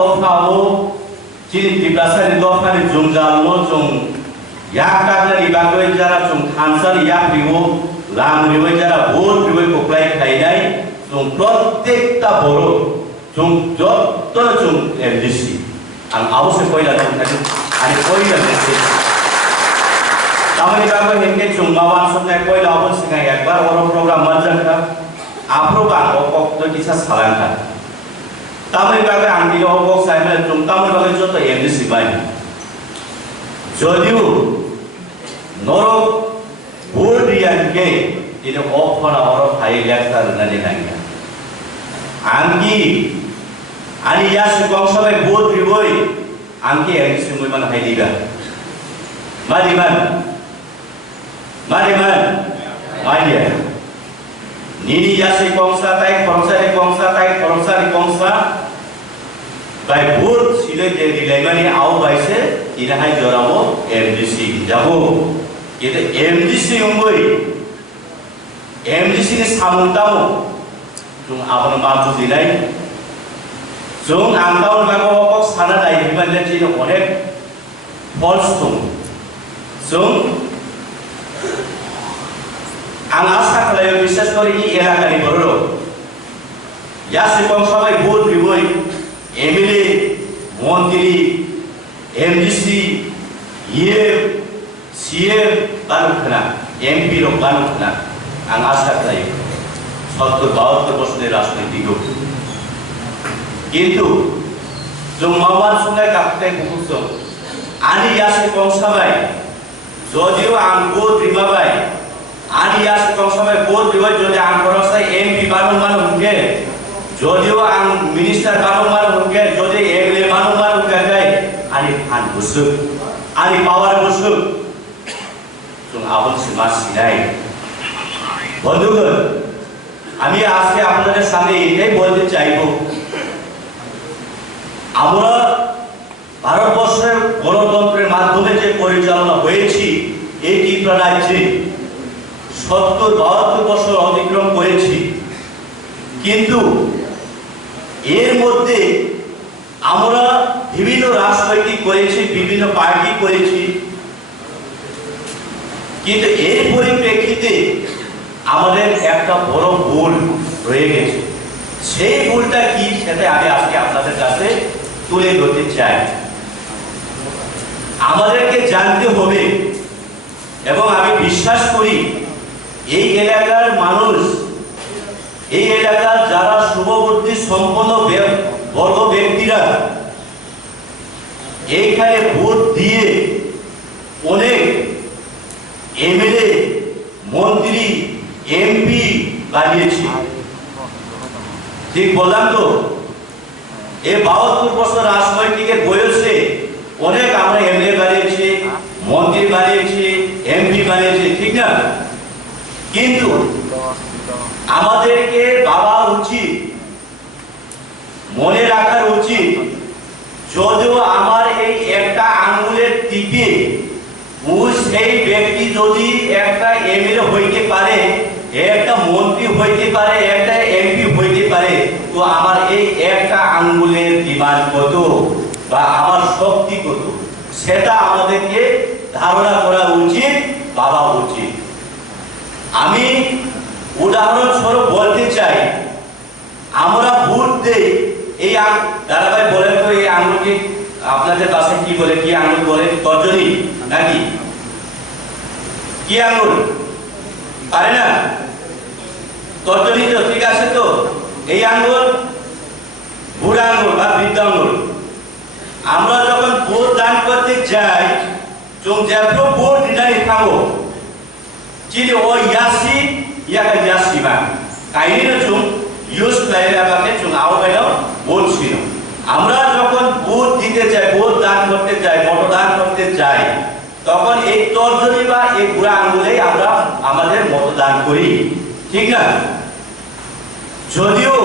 Kau ciri dipelajari dokter jumlah lojong, yak kakak dibagi cara jum kanser yak ribu, lam ribu cara bor ribu koplai kainai, jum protek ta boro, jum jod to jum MDC, ang awak sekolah dalam tadi, ada sekolah MDC. Kami dibagi hingga jum mawan sebenarnya sekolah awak sengaja yakbar orang program macam apa, approval okok tu kisah salankan. Kami bagi angki okok saya jum kami bagi contoh MDC baik. Jodiu norok bodian ke ini offer orang high level nanti nanya. Angki, ani ya sekolah sampai bod ribuy, angki MDC mui mana high liga. Mari ya. Nini ya sekolah tai, korongsa di kongsa. By both sila jadi lemani au baise ina hai joramo MDC jago itu MDC umoi MDC ni samuntamu tung apa nama tu silai tung angkau lagu okok sana dai himan jadi itu onek false tung angasa kalau bisa sekali ini era kali baru ya sepong sampai board ribuy MLA, Montiri, MDC, EF, CF, Banukna, MP lo Banukna, ang asa tayo. Suatu bawat terpusat rasionalitik. কিন্তু জুমাওয়ান সঙ্গে কাটতে কুকুরছো আনি আসে কংসাবাই যদিও আঙ্গো দ্রিমাবাই আনি আসে কংসাবাই বোধ দিবাই যদি আঙ্গরসাই এমপি বারংবার হুকে যদিও আং মিনিস্টার বারংবার হুকে যদি এমএলএ বারংবার হুকে গায় আনি ফান বসুক আনি পাওয়ার বসুক जों আবল সমাজ সিনাই বন্ধুগণ আমি আজকে আপনাদের সামনে এটাই বলতে চাইবো আমরা ভারতবর্ষের গণতন্ত্রের মাধ্যমে যে পরিচালনা হয়েছে এই ত্রিপুরা রাজ্যে ৭০-৭২ বছর অতিক্রম করেছি কিন্তু এর মধ্যে আমরা বিভিন্ন রাজনৈতিক করেছি বিভিন্ন পার্টি করেছি কিন্তু এর পরিপ্রেক্ষিতে আমাদের একটা বড় ভুল রয়ে গেছে সেই ভুলটা কি সেটা আমি আজকে আপনাদের কাছে তুলে ধরতে চাই আমাদেরকে জানতে হবে এবং আমি বিশ্বাস করি এই এলাকার মানুষ এই এলাকার যারা শুভবুদ্ধি সম্পন্ন বর্গ ব্যক্তিরা এইখানে ভোট দিয়ে অনেক এমএলএ মন্ত্রী এমপি বানিয়েছে ঠিক বললাম তো এই ৭২ বছর রাজনৈতিকের বয়সে অনেক আমরা এমএলএ বানিয়েছি মন্ত্রী বানিয়েছি এমপি বানিয়েছি ঠিক না কিন্তু আমাদেরকে ভাবা উচিত মনে রাখা উচিত যদিও আমার এই একটা আঙ্গুলের টিপে সেই ব্যক্তি যদি একটা এমএলএ হইতে পারে একটা মন্ত্রী হইতে পারে একটা এমপি হইতে পারে তো আমার এই একটা আঙ্গুলের ডিমান্ড কত বা আমার শক্তি কত সেটা আমাদেরকে ধারণা করা উচিত ভাবা উচিত আমি উদাহরণস্বরূপ বলতে চাই আমরা ভোট দেই এই দাদাভাই বলেন তো এই আঙ্গুলকে আপনাদের কাছে কি বলে কি আঙ্গুল বলে তর্জনী নাকি কি আঙ্গুল পারে না তর্জনী তো ঠিক আছে তো এই আঙ্গুল বুড়া আঙ্গুল বা বৃদ্ধ আঙ্গুল আমরা যখন ভোট দান করতে যাই जों जेब्रो भोट दिनानै थाङो जिदि ओ यासि याका यासिबा काइनो जों ইউজ খাইরাबाके जों आवगायनो বলছিল আমরা যখন ভোট দিতে যাই ভোট দান করতে যাই মতদান করতে যাই তখন এই তর্জনী বা এই বুড়া আঙ্গুলেই আমরা আমাদের মতদান করি ঠিক না যদিও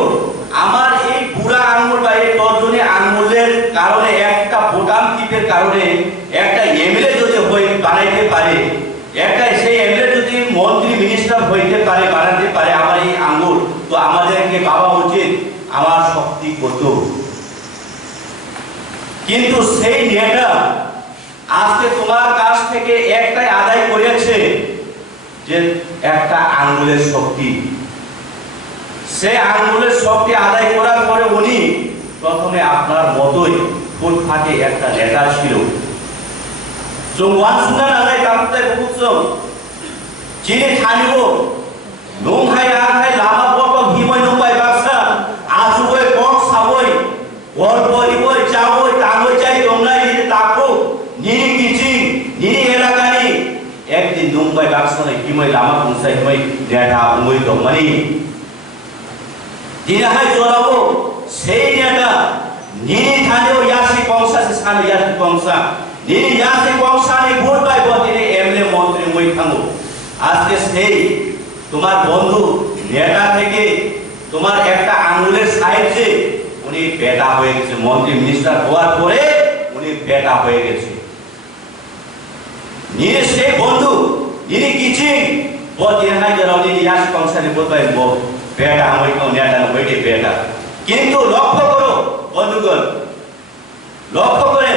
আমার এই বুড়া আঙ্গুল বা এই তর্জনী আঙ্গুলের কারণে একটা বোতাম টিপের কারণে একটা এমএলএ যদি হয়ে বানাইতে পারে একটা সেই এমএলএ যদি মন্ত্রী মিনিস্টার হইতে পারে বানাতে পারে আমার এই আঙ্গুল তো আমাদেরকে ভাবা উচিত আমার শক্তি কত কিন্তু সেই নেতা আজকে তোমার কাছ থেকে একটাই আদায় করেছে, যে একটা আঙ্গুলের শক্তি। সে আঙ্গুলের শক্তি আদায় করার পরে উনি প্রথমে আপনার মতোই ফুটফাটে একটা নেতা ছিল। জংওয়ান সুনান আদায় কাপতে বুকুসম চিনি থানিব নংহাই আহাই লামা বক হিময় নপাই বাক্সা আজুবই কক সাবই গল্পরিবই চাবই তাঙ্গই চাই তোমলাই নিয়ে তাকো নিরি কিচিং নিরি এলাকানি একদিন নংবাই বাক্সা হিময় লামা কুংসাই হিময় নেতা উঙ্গই দমানি দিনাহাই জলাবো সেই নেতা নিরি থানিও ইয়াসি কংসা সে সানে ইয়াসি কংসা নিরি ইয়াসি কংসা নি ভোট পাই বতিনি এমএলএ মন্ত্রী মই থাঙ্গো। আজকে সেই তোমার বন্ধু নেতা থেকে তোমার একটা আঙ্গুলের সাইজে উনি বেটা হয়ে গেছে, মন্ত্রী মিনিস্টার হওয়ার পরে উনি বেটা হয়ে গেছে। নিয়ে সেই বন্ধু নিয়ে কিচিং বতিনি হাই জরাও নিরি ইয়াসি কংসা নি ভোট পাই বেটা মই তো নেতা না বইটি বেটা। কিন্তু লক্ষ্য করো বন্ধুগণ, লক্ষ্য করে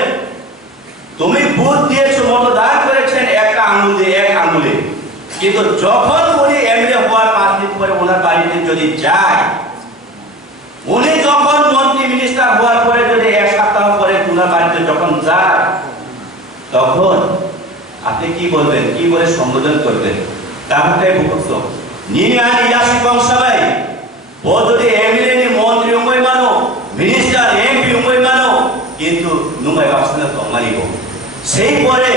তুমি ভোট দিয়েছো, মতদান করেছেন একটা আঙ্গুল দিয়ে, এক আঙ্গুলে, কিন্তু যখন উনি এমএলএ হওয়ার 5 দিন পরে ওনার বাড়িতে যদি যায়, উনি যখন মন্ত্রী মিনিস্টার হওয়ার পরে যদি 1 সপ্তাহ পরে ওনার বাড়িতে যখন যায়, তখন আপনি কি বলবেন, কি বলে সম্বোধন করবেন? তাহলে বুঝছো নিনি আনি ইয়াসি বংশাবাই ও যদি এমএলএ নি মন্ত্রী উময় মানো, মিনিস্টার এমপি উময় মানো, কিন্তু নুমাই বাক্সনা তো মানিব। সেই পরে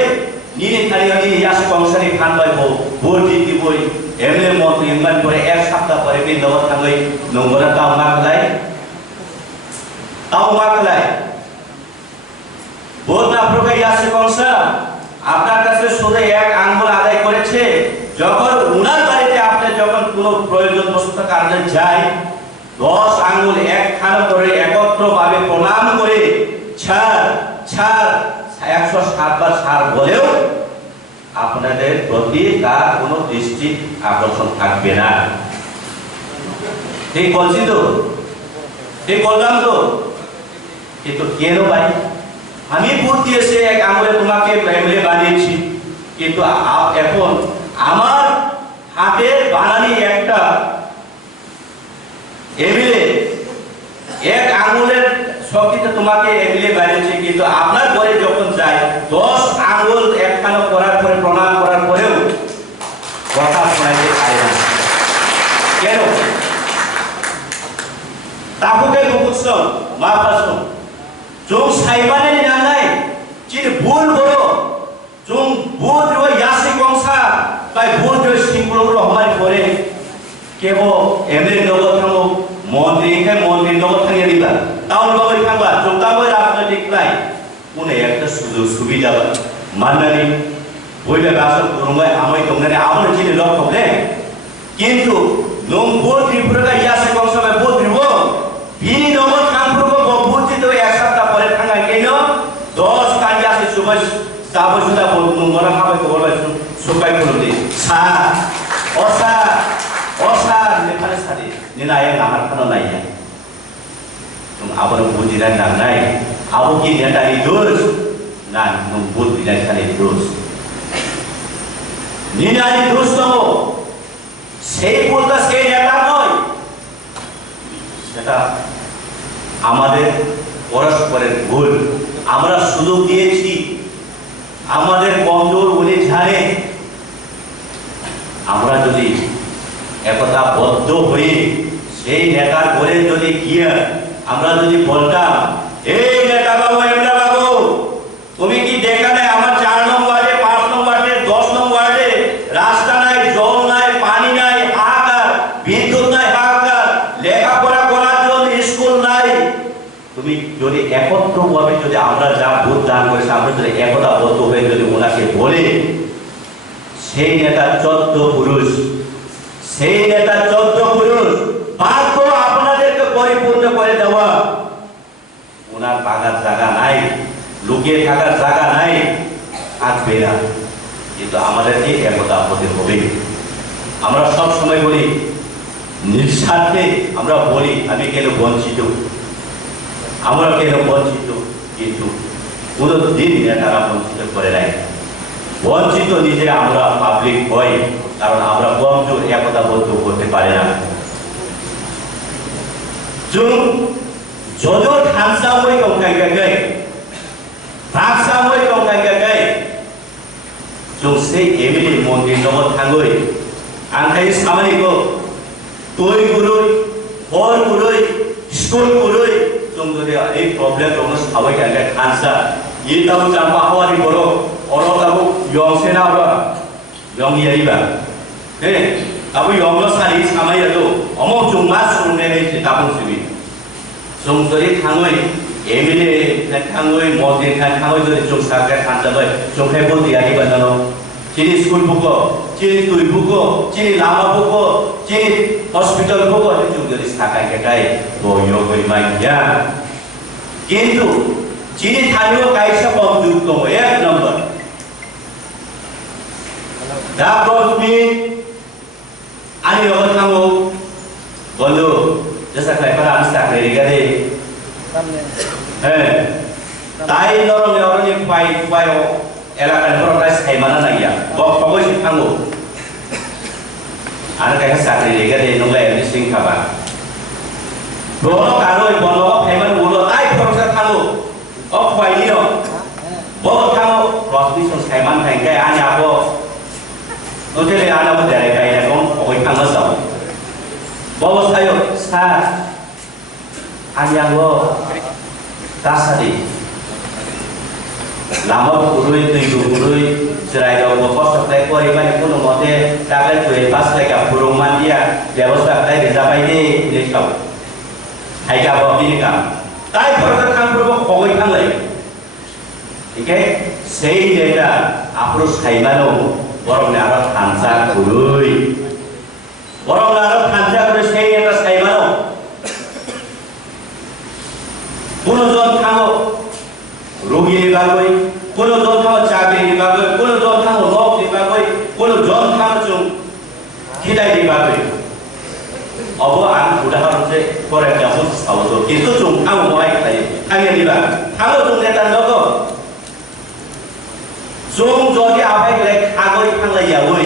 নিনি খালি নিনি ইয়াসি বংশানি খান পাইব ভোট জিতি বই এমএলএ মন্ত্রী ইমান পরে 1 সপ্তাহ পরে বি নগর থাঙ্গই নঙ্গরা তাও মাকলাই ভোট না প্রকাই ইয়াসি বংশা আপনার কাছে শুধু এক আঙ্গুল আদায় করেছে। যখন উনার বাড়িতে আপনি যখন কোনো প্রয়োজন বস্তুত কারণে যায়, 10 আঙ্গুল একখানা করে একত্রভাবে প্রণাম করে ছাড় ছাড় 107 বার ছাড় বলেও আপনাদের প্রতি তার কোনো দৃষ্টি আকর্ষণ থাকবে না। ঠিক বলছি তো? ঠিক বললাম তো? কিন্তু কেন ভাই আমি ভোট দিয়েছি এক আঙ্গুলে তোমাকে এমএলএ বানিয়েছি, কিন্তু এখন আমার হাতের বানানি একটা এমএলএ এক আঙ্গুলের শক্তিতে তোমাকে এমএলএ বানিয়েছে, কিন্তু আপনার ঘরে যখন যায় 10 আঙ্গুল একখানা করার পরে প্রণাম করার পরেও কথা শোনাইতে পারে না। কেন? তাহলে বুঝছ মা পাসো जों साइबाने नांनाय चिन भूल बरो जों भूल रो यासि गंसा बाय भूल रो सिंगुल रो हमारे परे केबो एमएलए नगो थांगो मन्त्री के मन्त्री नगो थांगे दिबा टाउन बाबै थांबा जोंताबो राजनैतिक लाई उने एकटा सुजुग सुबिदा माननानै बयबो गासो गुरुंबाय आमै दंनानै आमोन चिनि लखबले किन्तु नों भूल त्रिपुरा यासि गंसा बाय भूल त्रिबो बिनि नगो थांफ्रोबो भूलति तो 1 सप्ताह परे थांगा केनो 10 कान्या से सुबह साबो सुदा नंगरा हाबाय गबाय सुबाय खुलुदि सा ओसा नेफाले सादि निनाय नाहार खानो नायया तुम आबो बुजिना नांनाय आबो कि नेतानि दोस ना नों बुजिना खानि दोस निनानि दोस दङ সেই বলতা সেই নেতা নয়, সেটা আমাদের পরস্পরের ভুল। আমরা সুযোগ দিয়েছি, আমাদের কমজোর উনি জানে। আমরা যদি একতা বদ্ধ হয়ে সেই নেতার ঘরে যদি গিয়ে আমরা যদি বলতাম, এই নেতা বাবু এমএলএ বাবু তুমি কি দেখা নাই আমার 4 নং ওয়ার্ডে 5 নং ওয়ার্ডে 10 নং ওয়ার্ডে রাস্তা নাই, জল নাই, পানি নাই, হাহাকার, বিদ্যুৎ নাই, হাহাকার, লেখাপড়া করার জন্য স্কুল নাই। তুমি যদি একত্রভাবে যদি আমরা যা ভোট দান করেছি আমরা যদি একতাবদ্ধ হয়ে যদি ওনাকে বলে, সেই নেতা 14 পুরুষ, সেই নেতা 14 পুরুষ ভাগ্য আপনাদেরকে পরিপূর্ণ করে দেওয়া। ওনার থাকার জায়গা নাই, লুকিয়ে থাকার জায়গা নাই, থাকবে না। কিন্তু আমাদেরকে একতা হতে হবে। আমরা সব সময় বলি নিঃস্বার্থে আমরা বলি আমি কেন বঞ্চিত, আমরা কেন বঞ্চিত, কিন্তু কোনোদিন নেতারা বঞ্চিত করে নাই। বঞ্চিত নিজে আমরা পাবলিক হই, কারণ আমরা কমজোর, একতা বদ্ধ করতে পারি না। যদিও ধানসাময় দंखायगाखै भागसामय दंखायगाखै जों সেই एमएलए मन्त्रि লগত थाङै आंखाय खामानिखौ तय गुरै हर गुरै स्कुल गुरै जों जुदि এই प्रब्लेम दङ साबाय थांगा खानसा इताव जाम्बा हावारि बर' अरताबो यंसेनाबा यंगियारिबा हे अब यंगलो सारि सामायलो अमो जों मा सुरने नै दाबुं सिबि जों जुदि थाङै एमएलए थाङै मन्त्रि थाङै जुदि जों साग्रा खानजाबाय जों हेबो दियारिबा जानो चिनि स्कुल बुको चिनि तुइ बुको चिनि लामा बुको चिनि हस्पिटल बुको जों जुदि साकाय केटाय तो यो गय माइया किन्तु चिनि थानियो कायसा बमजुक दङ एक नम्बर दा प्रथमी ani yo थाङो बन्धु जसा खायफा आं साख्रि रिगादे ताई नरम नरमनि फाइ एलाकानि फराय सायमाना नागिया बगै थाङो आरो खायफा साख्रि रिगादे नंलाय सिं खाबा बनो कारोय बनो फायमान उलो ताई फरसा थाङो फाइनि दं बगै थाङो प्रथमी सं सायमान थांगाय आनि आबो नोटेले आनाबो देराय गायना दं बगै थाङो साव बगै सायो सा आनियाबो दासादि लामा गुरुय दै गुरुय जिरायदावबो खस्थ'थाय परिमानि कोनो मते तागै तुय पास लायगा फुरुंमान दिया व्यवस्था ताय रिजाबाय दे लेखाव हायगाबो बिनिका ताय फरसा थांब्रबो बगै थांलाय ओके সেই নেতা আপ্রো সাইমানো বরং আরো থানসা গুরুই বরং আরো থানসা করে সেই নেতা সাইমানো কোনজন থাঙো রোগীর বাগৈ কোনজন থাঙো চাকরির বাগৈ কোনজন থাঙো নকরি বাগৈ কোনজন থাঙো जों খিদাইনি বাগৈ अब आं उदाहरण से फर एग्जांपल सावतो किन्तु जों थाङो माय थायो थाङिनिबा थाङो जों नेता लोगो जों जदि आबाय खागै थांलायावै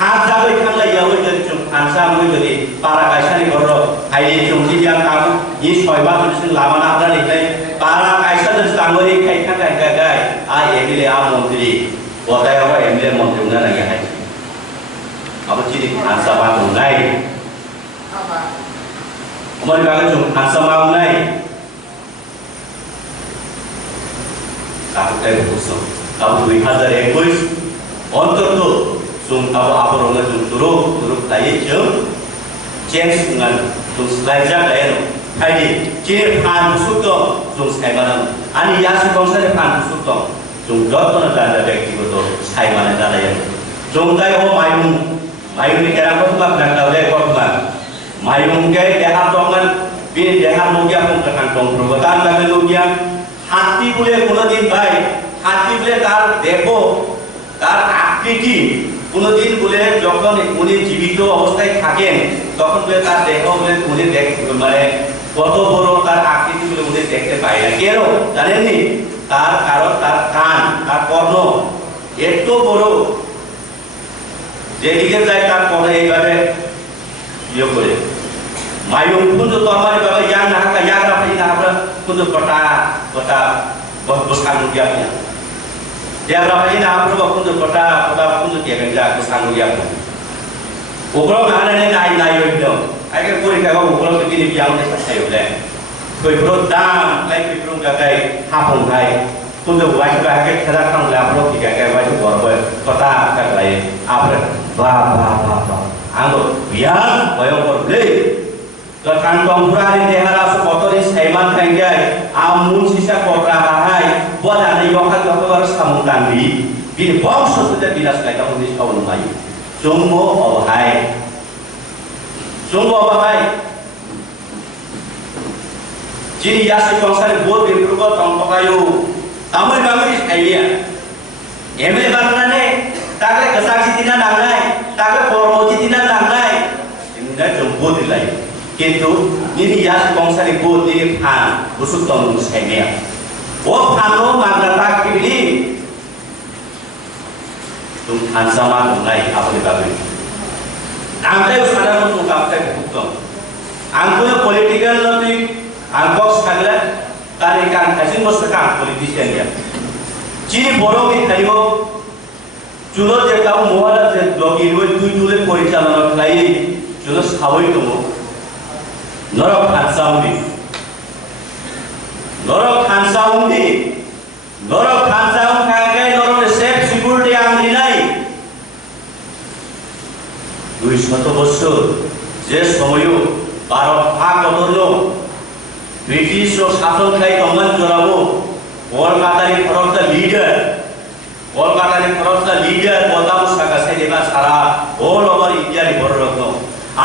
हाजाबै थांलायावै जों आनसामै जदि पारा कायसानि गर हायनि जों जिया काम इ सयबा जों लामा नाब्रानिफ्राय पारा कायसा जों थाङै खायखा गाय आ एमएलए आ मन्त्रि गदायाव एमएलए मन्त्रि उना नागि हाय अब जिनि आनसामा दंनाय अमर बागै जों आनसामा उनाय काकुटाय बुसो अब 2021 অন্তত जों अब आबरंगा जों तुरुक तायै जों चेन्ज नङा जों स्लाइजा लायनो फायदि जे फान बुसुक दं जों सायमाना आनि यासि गंसानि फान बुसुक दं जों जतन दादा व्यक्तिगत सायमाना दालाय जों दाय हो मायुंनि केराखौ मा ब्लाकलावले कतमा मायुंके देहा दंगन बे देहा नगिया फंकान दं प्रबतान लागे नगिया हाति बुले कोनदिन भाई हाति बुले तार देखो तार আকৃতি কোনদিন বলে যখন উনি জীবিত অবস্থায় থাকেন তখন বলে তার দেহ বলে উনি মানে কত বড় তার আকৃতি বলে উনি দেখতে পায় না কেন জানেননি তার কারণ তার কান তার কর্ণ এত বড় যেদিকে যায় তার কর্ণ এইভাবে ইয়ে করে মায়ুং কুঞ্জ তরমারি বাবা ইয়াং নাহাকা ইয়াগরা ফাই নাহাকা কুঞ্জ কটা বসকান রুপিয়া dia berapa ini apa berapa pun tu kota pun tu dia kerja ke sanggup dia pun. Ukro mana ni naik itu. Agar puri kalau ukro tu ini biang ni saya boleh. Kau ukro dam, lagi ukro kagai hapung kai. Pun tu buat juga agar kita kan boleh ukro tiga kai buat berapa kota kagai apa bah. Anggo biang bayang berbeli. Kantong purari dehara sekotori saiman kangai amun sisa kota hai buat anda yokat harus kamu tanggi bini bangsa sudah tidak sekali kamu di tahun mai sungguh abahai jadi yasi bangsa ni buat berubah tanpa kayu tamu kami ayah emel barangane takle kesaksi tidak nangai takle promosi tidak nangai ini dah jemput dilai কিন্তু ini yas bangsa ni buat ini pan busuk tahun musainya oh pano makan थानसामा दंनाय आबोले बागै आंखाय सादारन तो कामथाय बुकदों आंखौनो political नबि आं बक्स थागला तारि कान थाइसिं बस्ता कान politician या चिनि बरो नि थाइबो जुनो जे cow Mohara जे ब्लगी रय दुइ दुले परिचालना खालाय जुनो सावै दङ नरक थानसाउंदि नरक थानसाउं खागाय नरक सेफ सिकिउरिटी आं दिनाय 200 বছর যে সময়ও ভারত ভাগ বদললো ব্রিটিশ ও শাসনকারী দমন জড়াবো কলকাতার ফরস্তা লিডার বদাম সাকাছে এবার সারা অল ওভার ইন্ডিয়ার বড় রত্ন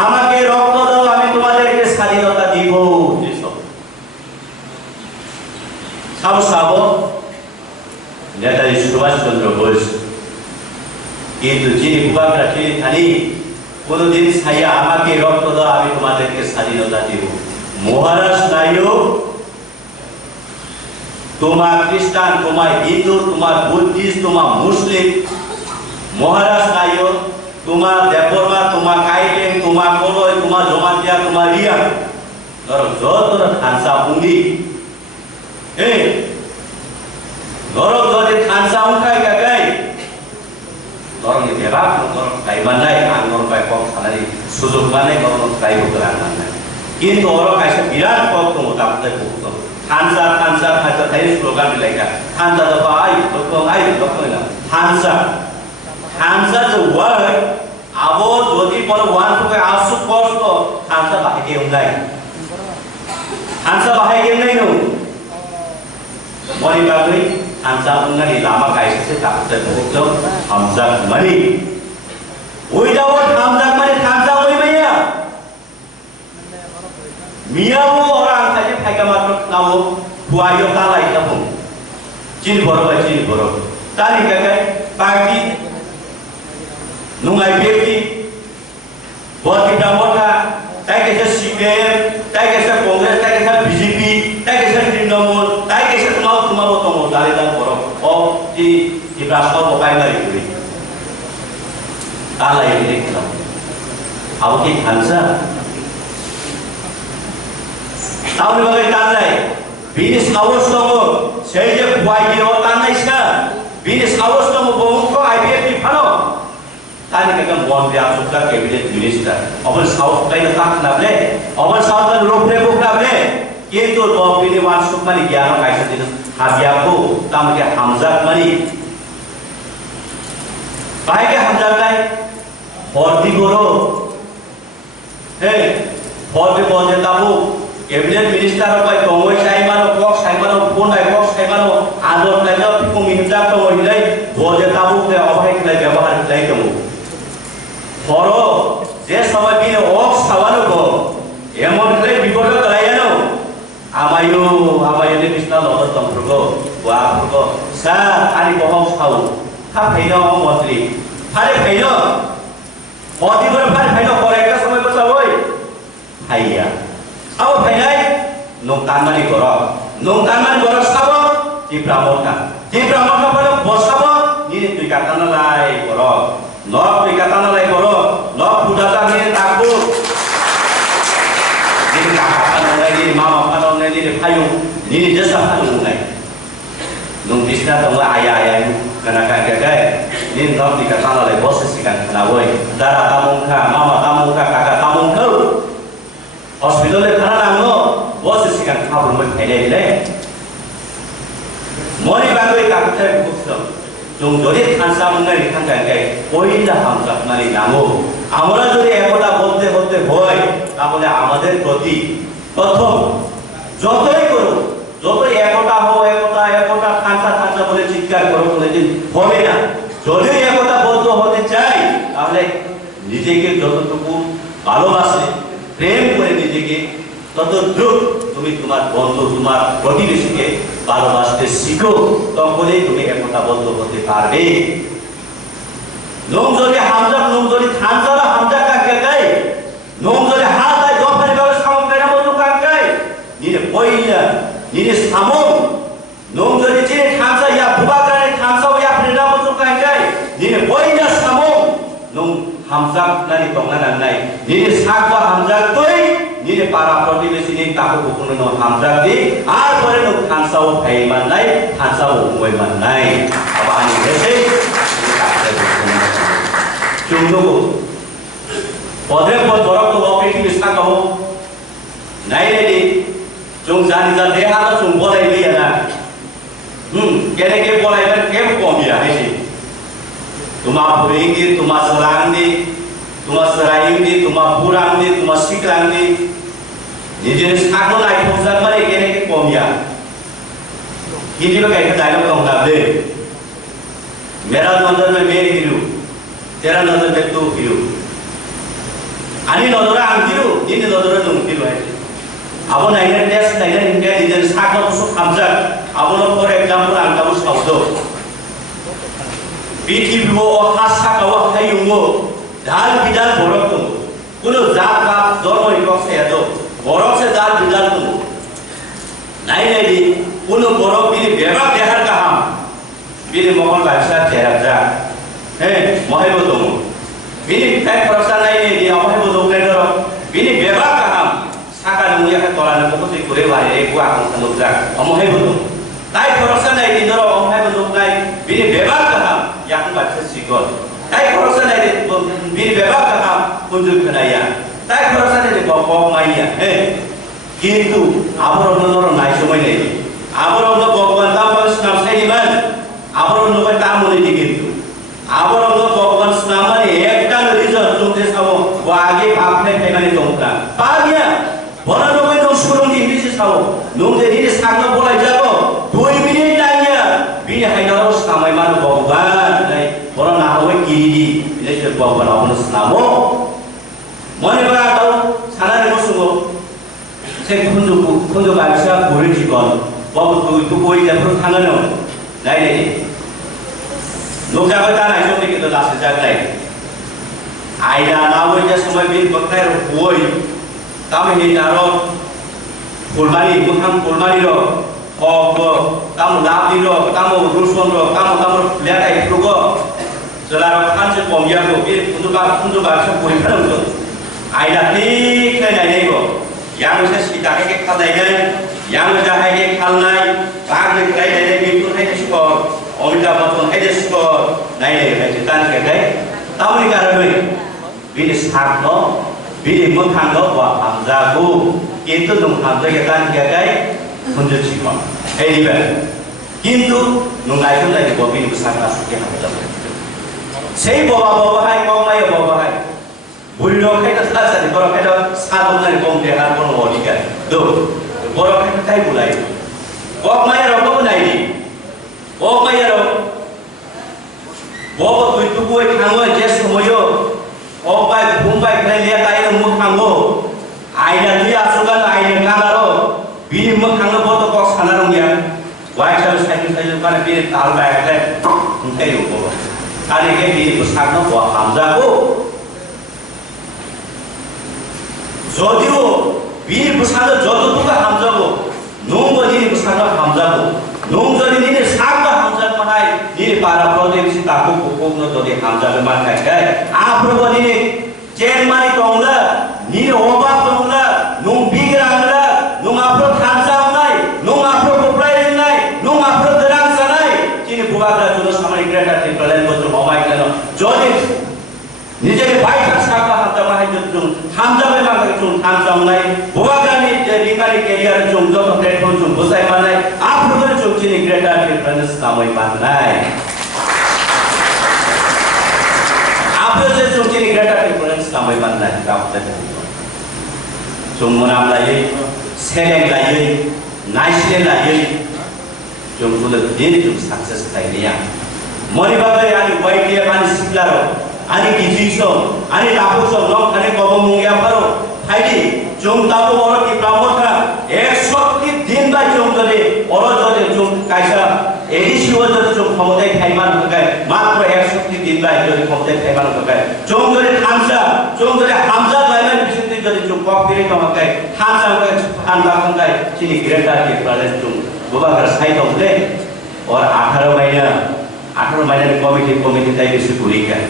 আমাকে রক্ত দাও আমি তোমাদেরকে স্বাধীনতা দিব এসব সাব নেতাজি সুভাষচন্দ্র বোস কিন্তু যিনি কুবাকরা তিনি থানি কোনদিন ছাইয়া আমাকে রক্ত দাও আমি তোমাদেরকে স্বাধীনতা দিব মহারাজ নাইও তোমার খ্রিস্টান তোমার হিন্দু তোমার বুদ্ধিস্ট তোমার মুসলিম মহারাজ নাইও তোমার দেববর্মা তোমার কাইটেং তোমার কলয় তোমার জমাতিয়া তোমার রিয়া ধরো যত খানসা উঙ্গি ধরো যদি খানসা উঙ্গাই গাগাই orang yang berapa orang kaya mana yang orang kaya kok salari sujuk mana orang kaya bukan mana কিন্তু orang kaya birat kok tuh tapi bukan hansa kaya slogan mereka hansa apa ayo dokong lah hansa tuh word abo jadi kalau one tuh kayak asuk kos tuh hansa bahagia enggak hansa bahagia enggak itu mau dibagi hansa enggak di lama kayak sih tak terbuka Hamzah money. Without Hamzah money, Hamzah money mana? Miawu orang saja pakai makhluk namu buaya kalah itu pun. Ciri boros. Tadi kakak pagi nungai beki, buat kita moda, tak kisah CPM, tak kisah Kongres, tak kisah BJP, tak kisah Trinamul, tak kisah semua potong dari dan boros. Oh di berapa pakai dari itu? Kalah yang ini kalau awak Hansa, tahu ni bagai tanai, binis kawas kamu, saya je buai di awak tanai sekarang, binis kawas kamu bongko IPF di mana? Tadi kita buang dia suka kabinet minister, awal South kaya tak nable, awal South kan rope nable, itu tuh pilih masuk mani giano kaya sedih, habiaku, tamu dia Hamzah mani. Baiknya Hamzah kai, hordi goro, hordi boleh tahu, kabinet minister apa itu, ngoi saya mana, kok saya mana, pun saya mana, ador lagi, piku minta kamu ini, boleh tahu ke apa yang kita jawab lagi kamu. Horo, je sama bini ok sawan ko, emon kali bipodo kalian amayu ni bisna lodo tongkro, wah ko, sa ani bohong tahu. Apa ini orang motri? Hari ini, motri berapa hari ini? Koreka sampai berapa boy? Hayya. Apa ini? Nungtangan di korok. Nungtangan korok siapa? Di Pramoka pada bos siapa? Ini pikatan lagi korok. Nok pikatan lagi korok. Nok budatan ini takut. Ini kakak lagi, ini mama panon lagi, ini payung. Ini jasa panon lagi. Nung bisna tunggu ayah ini. Karena kakak ini nok dikatakan oleh bos sekian kenawai darah tamungka, mama tamungka, kakak tamungka hospitalnya karena namo bos sekian kabur berpede moni bagai kakak bukan jong jadi hansa mengenai kakak poinnya hamzah mari namo আমরা যদি একতা বলতে হয় তাহলে আমাদের প্রতি প্রথম যতই করো যতই একতা হও একতা খাঁচা বলে চিৎকার করো কোনদিন হবে না যদি একতা বদ্ধ হতে চাই তাহলে নিজেকে যতটুকু ভালোবাসে প্রেম করে নিজেকে ততটুকু তুমি তোমার বন্ধু তোমার প্রতিবেশীকে ভালোবাসতে শিখো তখনই তুমি একতা বদ্ধ হতে পারবে Nung jadi Hamzah, nung jadi Hamzah lah Hamzah kakek, nung jadi Hamzah jawab dari bagus kamu kena butuh kakek, ini poinnya, ini samung, nung jadi ciri Hamzah ya bukan Hamzah ya pernah butuh kakek, ini poinnya hamzak nani tongna nanai nini sakwa hamzak toi nini para provinsi ini tahu bukan no hamzak di pore no kansau pai manai kansau umoi manai apa ani desi jumno pode borok to opi ki sak kamu nai ni jung jani jan deha to jung bolai ni na kene ke bolai kan ke kom ya hesi tuma puringi tuma serangdi tuma seraingdi tuma purangdi tuma sikrangdi ni jenis aku lai pusat mari kene ke kom ya ini lo kayak dialog kong dable mera nonton में मेरी हिरू तेरा नजर में तू Hiru ani nodora ang hiru ini nodora dung hiru hai abo naina test naina india dijen sakno busuk hamzak abo no for example ang kamu saudo biti biwo hasa kawa hayungo dal bidal borok tu kuno zat bap dormo ikok se ado borok se dal bidal tu naina di kuno borok bini bebak dehar kaham bini mohon bahasa jerak jak mohebo tu bini tak perasaan lain di awal itu dong leder, bini bebas kaham, sekarang mulia kan tolan itu tuh ikut lewat, gua akan sendok jak, omong itu, tapi perasaan lain di dorong omong itu naik, bini bebas kaham, yang baca sikol, tapi perasaan lain bini bebas kaham, kunjung kenaya, tapi perasaan lain bawa maya, gitu, abang orang naik semua ini, abang orang bawa tamu senam saya iman, abang orang tamu ini gitu. Abang orang bawa senama ni, ekta reason untuk sesawo, wajib apa yang kami tongkang. Paginya, orang orang itu suruh di Inggris sesawo, nunggu di sana boleh jago, 2 minit aja, bini hanya harus nama iman bawa orang nahawe kiri, ini sudah bawa orang senamo. Mana berapa tahu, sana ni musuh, saya kunjung bahasa boleh jikon, bawa tu boleh jatuh tangan lain. लोग जाकर ताना इसमें भी कितना last जाकर है Aida नावो जैसे समय बिन बकैर हुई तब ही नारो फुलमारी मुखाम फुलमारी रो और तब लाभ रो तब रुसन रो तब लेटा इतना को चलारो खान से कमिया को फिर कुंजु बाग से पूरी खत्म तो आइडा ठीक नहीं को yang saya sidak ke kadai yang jahe ke kalnai bag ke kadai itu hai skor omida baton hai skor nai hai tan ke kai tahu ni karena bini sakno bini mukhangno wa hamza ku itu dong hamza ke tan ke kai kunjung cikon hai ni ber kintu nungai tu lagi bini besar masuk ke hamza sei bawa hai kau mai bawa hai Bullo के तो साथ साथ बड़ा के तो साथ उन्हें कौन देखा कौन वो दिखा दो बड़ा के तो टाइम बुलाई वो माया रो कौन नहीं दी वो माया रो वो कोई तो कोई खांगो जैसे मोयो वो बाय घूमबाय के लिए ताई तो मुख खांगो आइना दिया सुगन आइना कांगारो बिनी मुख खांगो वो तो कौन खाना रोंगिया वाई चल साइकिल पर बिनी ताल बैग ले उनके ऊपर आने के बिनी पुस्तक नो वो हमजा को যদিও বীর প্রসাদ যতটুকু হামজাবো নোং যদি প্রসাদ হামজাবো নোং যদি নিনে সাগা হামজাব মানাই নিনে পারা প্রজেক্ট তাকো কোকনো যদি হামজাবে মানাই গায় আপ্রব নিনে চেনমানি টংলা নিনে ওবা টংলা নোং বিগরাংলা নোং আপ্র খানজাব নাই নোং আপ্র কোপ্রাই নাই নোং আপ্র দরাং জানাই চিনি বুবাগরা জন্য সামনে গ্রেটার টিপ্লেন বছর হবাই কেন যদি নিজের বাইক সাগা হামজাব মানাই জন্য hamzah memang kecung hamzah mengenai bukan ini lingkari karier cung jatuh platform cung busai manai apa pun cung cini kereta difference namai manai apa saja cung cini kereta difference namai manai kamu tahu cung menam lagi seleng lagi nice lagi cung sudah jadi cung sukses tadi mari bagai ani white dia ani siklaro ani kijiso ani tapuso long ani kobong ya paro haidi jom tapu oro ki pramotha 100 din ba jom jode oro jode jom kaisa edi siwo jode jom khamotai khaiman hokai matro 100 din ba jode khamotai khaiman hokai jom jode hamza baiman bisiti jode jom kokiri hokai hamza hokai chini greta ke pralen jom boba gar sai tomle और 18 महीना committee तय से पूरी कर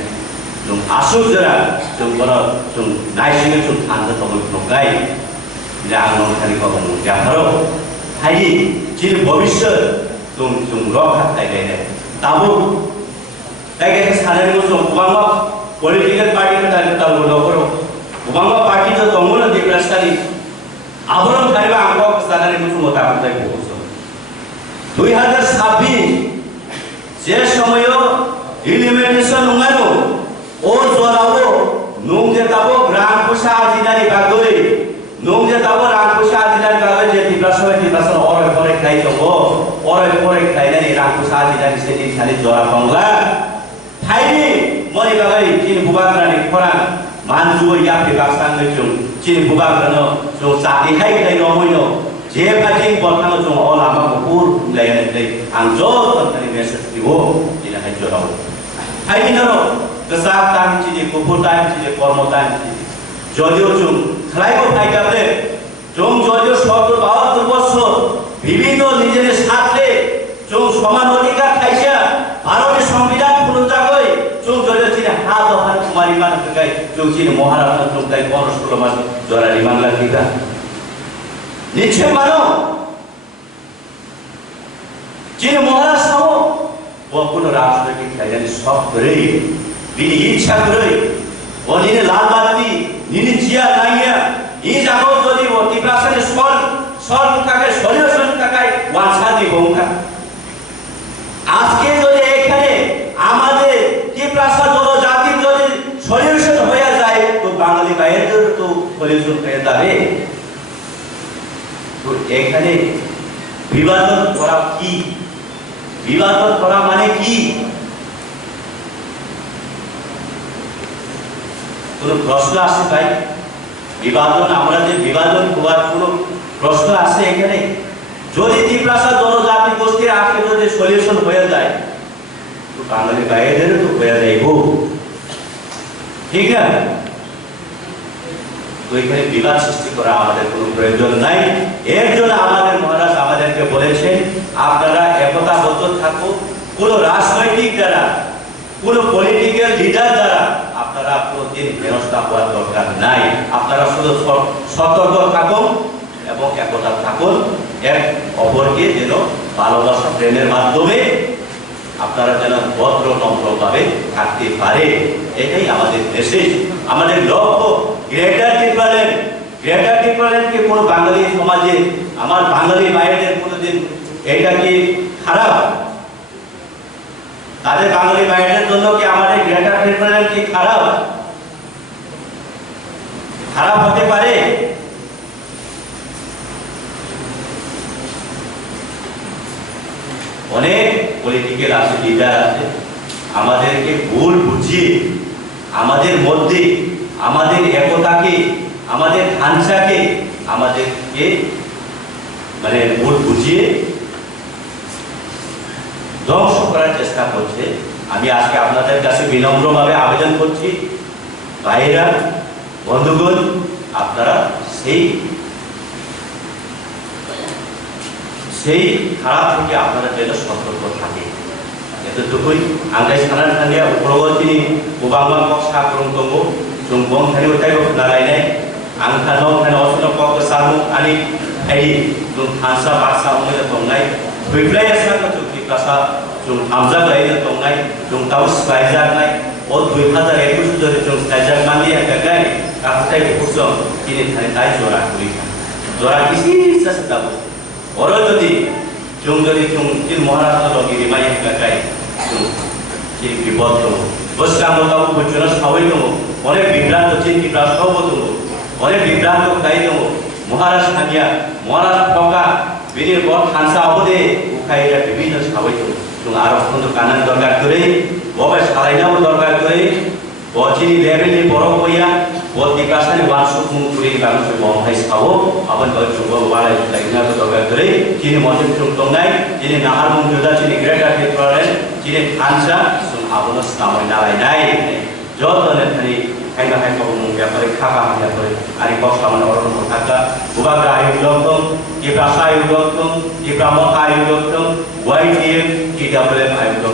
좀 아수저라 좀 뭐라 좀 날씨가 좀 안다 더블 그런가이 이제 안 넘어가는 거 보면 야 바로 하이 질 버비스 좀 럭하다 이게 따보 내가 사는 것좀 무방법 political party 를 달고 넣고 무방법 파티 저 동물은 디플라스타니 아브람 가리가 안 가고 사는 것좀 못 하고 있고 있어 2026 제 সময় elimination উঙ্গানো ও জরাবো নুংজে তাবো গ্রাম পোষা আজিনারি বাগরে নুংজে তাবো রাম পোষা আজিনারি বাগরে যে টিপ্রাসন অরে পরে খাই যাবো অরে পরে খাইনানি রাম পোষা আজিনারি সেদিন খালি জরা বাংলা থাইনি মনি বাগরে চিন বুবাগ্রানি খরা 만주고 야피 박상을 좀 진 부각하는 좀 사디하이 되 너무요 제 파팅 버타는 좀 얼마고 꿀 내는데 안조 어떤 메시지고 이나 해줘라고 하이미너로 그 사업단지지 고포단지지 거모단지 저디오 좀 클라이버 파이가데 좀 저디오 서도 바와 들었어 বিভিন্ন নিজের সাথে 좀 সমান অধিকার খাইছে ভারতের সংবিধান পুনর্জাগয় 좀 저려지네 하도 한 구마리만 그가이 정치는 모하라는 좀가이 버릇으로만 저라리 망라니까 니체만은 지는 모하라 사고 뭐꾸는 라스르기 가야니 수업 그래 미리 2차 그래 원인은 랄바디 니는 지야 나이야 이 작업 저리 뭐 디브라선의 설 가게 설여선 가까이 완사디 봉가 আজকে যদি এখানে আমাদের টিপ্রাসা জনজাতির যদি সলিউশন হয়ে যায় তো বাঙালি ভাইদের তো সলিউশন হয়ে যাবে তো এখানে বিভাজন করা কি বিভাজন করা মানে কি কোনো প্রশ্ন আসে ভাই বিভাজন আমরা যে বিভাজন হওয়ার কোনো প্রশ্ন আসে এখানে যদি টিপ্রাসা জনজাতি গোষ্ঠীর আগে যদি সলিউশন হয়ে যায় তো বাঙালি ভাইদের তো হয়ে যাইব ঠিক আছে তো এখানে বিবাদ সৃষ্টি করা আমাদের কোনো প্রয়োজন নাই এর জন্য আমাদের মহারাজ আমাদেরকে বলেছেন আপনারা একতাবদ্ধ থাকো কোনো রাজনৈতিক দ্বারা কোনো পলিটিক্যাল লিডার দ্বারা আপনারা কোনোদিন ব্যবস্থা হওয়ার দরকার নাই আপনারা শুধু সতর্ক থাকুন এবং একতা থাকুন এক অপরকে যেন ভালোবাসা প্রেমের মাধ্যমে আপনারা যেন ভদ্র নম্রভাবে থাকতে পারে এটাই আমাদের দেশে আমাদের লক্ষ্য গ্রেটার ডিফারেন্টকে কোনো বাঙালি সমাজে আমার বাঙালি ভাইদের কোনোদিন এটা কি খারাপ তাদের বাঙালি ভাইদের জন্য কি আমাদের গ্রেটার ডিফারেন্ট কি খারাপ হতে পারে অনেক পলিটিক্যাল আছে লিডার আছে আমাদেরকে ভুল বুঝিয়ে আমাদের মধ্যে আমাদের একতাকে আমাদের ঢাঞ্চাকে আমাদেরকে মানে ভুল বুঝিয়ে ধ্বংস করার চেষ্টা করছে আমি আজকে আপনাদের কাছে বিনম্রভাবে আবেদন করছি ভাইরা বন্ধুগণ আপনারা সেই খারাপ থেকে আপনারা যেন সতর্ক থাকে এতটুকুই আঙ্গাই সানার থানিয়া প্রগতিনি 고방만 사그런 거고 좀 멍하니 오다고 나라이네 앙타노 하나 어스노 거고 사무 아니 에이 좀 탄사 박사 오면 동나이 불플레이어스가 좀 기가사 좀 감자가 있는 동나이 좀 다우스 바이자나이 어 2021년에 좀 스타이자 만디야 가가이 앞타이 복서 기니 타니 타이 조라 우리가 조라 기시 있었다고 어려더니 정전이 좀 모하라서 저기 리마이 가까이 좀 비버도 버스감도하고 버주나 사회도 어느 비브란도 진 비브란도도 어느 비브란도 가이도 모하라스 하냐 모하라스 평가 미리 뭐 한사 어디 우카이라 비비는 사회도 좀 알아본도 가는 দরকার করে 뭐가 살아있나고 দরকার করে 어진이 레벨이 벌어보야 어디가서는 완수공 둘이 가면서 뭐하이 사고 아번 거 주고 와라이 라이나도 দরকার করে যিনি মধ্যে 좀 동나이 যিনি 나하문 주다 যিনি গ্রেটার ডিফারেন্ট যিনি 한사 좀 아버너스 나오이 나라이 나이 저도는 아니 하이가 하이가 보면 ব্যাপারে খাকা ব্যাপারে আরি কষ্টমানে অরণ থাকা বুবাগা আয়ুক্তম ইব্রাসা আয়ুক্তম ইব্রাহ্ম আয়ুক্তম ওয়াইটিএফ টিডব্লিউএম আয়ুক্তম